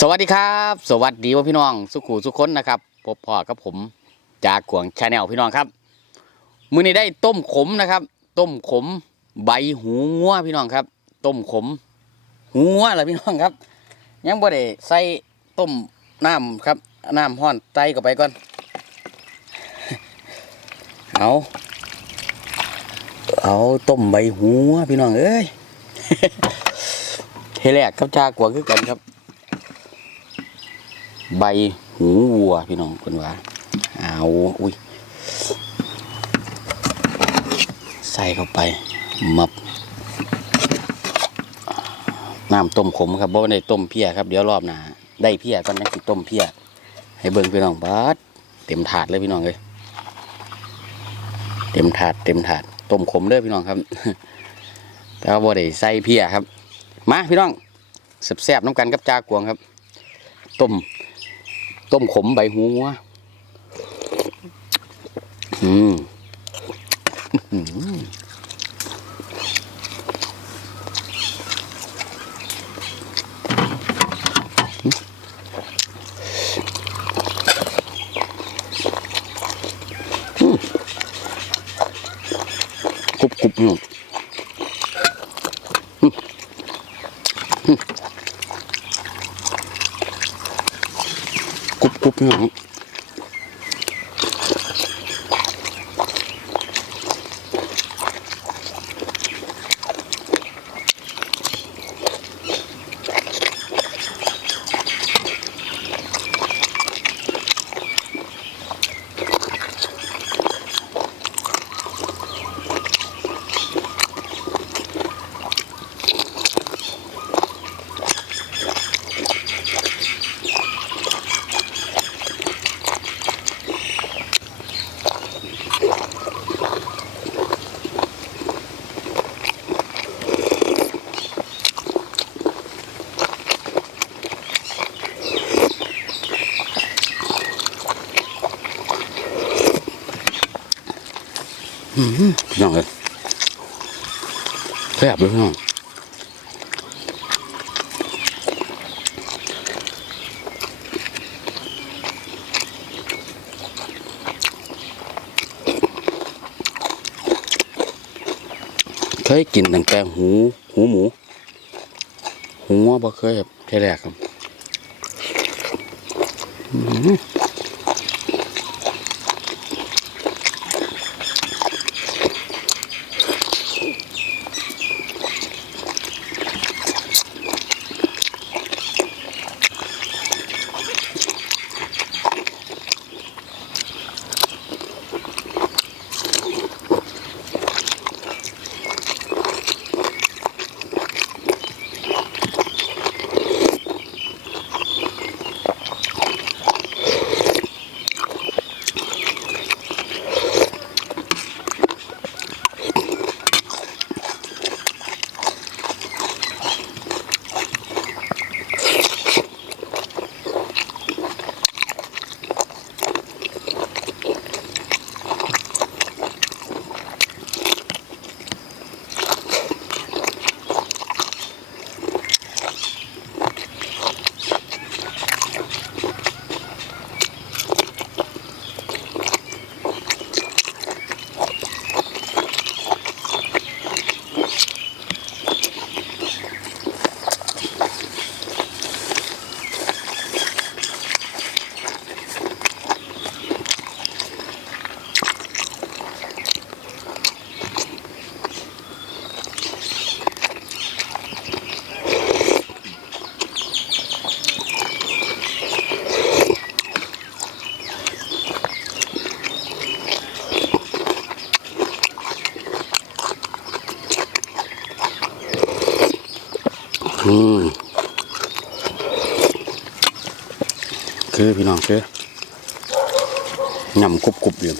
สวัสดีครับ สวัสดีว่าพี่น้องสุขูสุขคนนะครับพบพ่อกับผมจากขวงชาแนลพี่น้องครับ มือนี้ได้ต้มขมนะครับ ต้มขม ใบหูงัวพี่น้องครับ ต้มขม หูงัวเหรอพี่น้องครับ ยังบ่ได้ใส่ต้มน้ำครับน้ำห้อนใส่เข้าไปก่อนเอาเอาต้มใบหูงัวพี่น้องเอ้ยเทแรกกับจากวงคือกันครับ ใบหูวัวพี่น้องคนว่าเอาอุ้ยใส่เข้าไปมับน้ำต้มขมครับบ่ได้ต้มเพียครับเดี๋ยวรอบหน้าได้เพียก่อนนะสิต้มเพียให้เบิ่งพี่น้องบาดเต็มถาดเลยพี่น้องเลยเต็มถาดเต็มถาดต้มขมเด้อพี่น้องครับ แต่ว่าบ่ได้ใส่เพียครับ มาพี่น้องแซ่บๆน้ำกันกับจากวงครับต้ม ต้มขมใบหูวัวอืมกรุบกรุบอยู่อืมอืม ก พี่น้องเลยแซ่บเลยพี่น้องเคยกินตั้งแต่หูหูหมู หูวัวบ่เคยครับแค่แรกครับ คือพี่น้องคือยำกรุบกรุบอยู่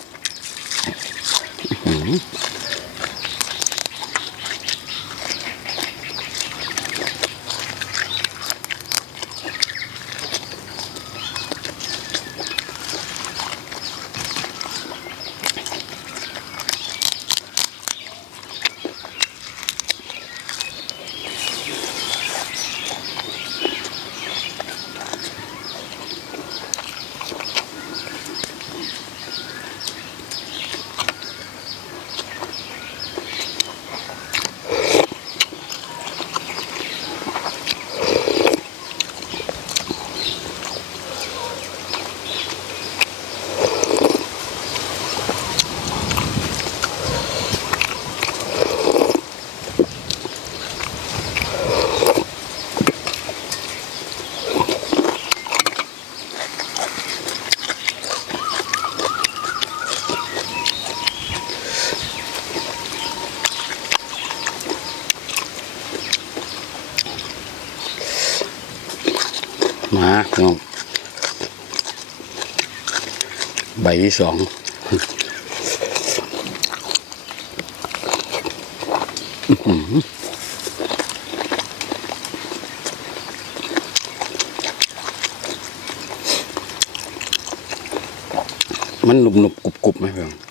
มาพี่น้องใบที่สองมันหนุบหนุบกรุบกรุบไหมพี่น้อง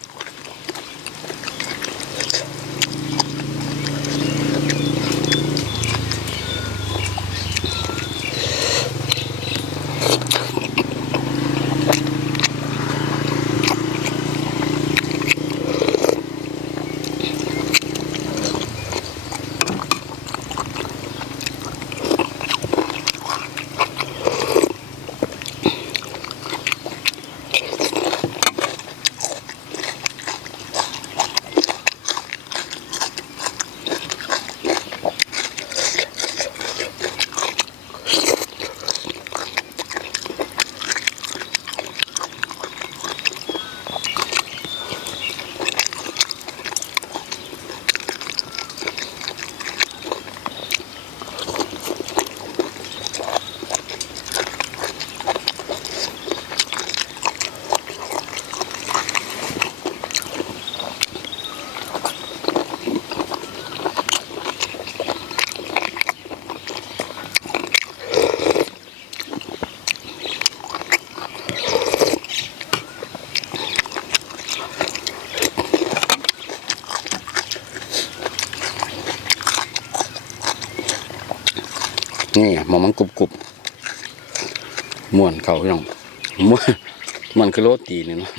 นี่มองมันกรุบกรุบม่วนเขาพี่น้องม่วนมันคือโรตีนี่เนาะ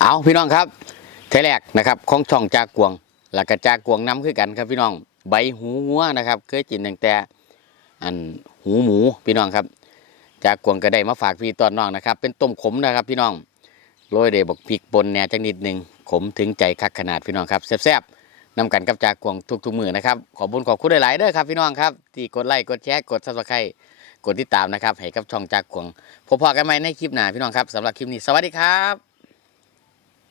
เอาพี่น้องครับเทแรกนะครับของช่องจากกวงแล้วก็จากกวงน้ำคือกันครับพี่น้องใบหูงัวนะครับ เคยกินตั้งแต่อันหูหมูพี่น้องครับ จากกวงก็ได้มาฝากพี่ตอนน้องนะครับ เป็นต้มขมนะครับพี่น้องโรยเดบอกพริกปนแหน่จักนิดหนึ่งขมถึงใจคักขนาดพี่น้องครับแซ่บๆนำกันกับจากกวงทุกๆมือนะครับขอบุญขอบคุณหลายๆเด้อครับพี่น้องครับที่กดไลค์กดแชร์กดซับสไครต์กดติดตามนะครับให้กับช่องจากกวงพบพอกันใหม่ในคลิปหน้าพี่น้องครับสำหรับคลิปนี้สวัสดีครับ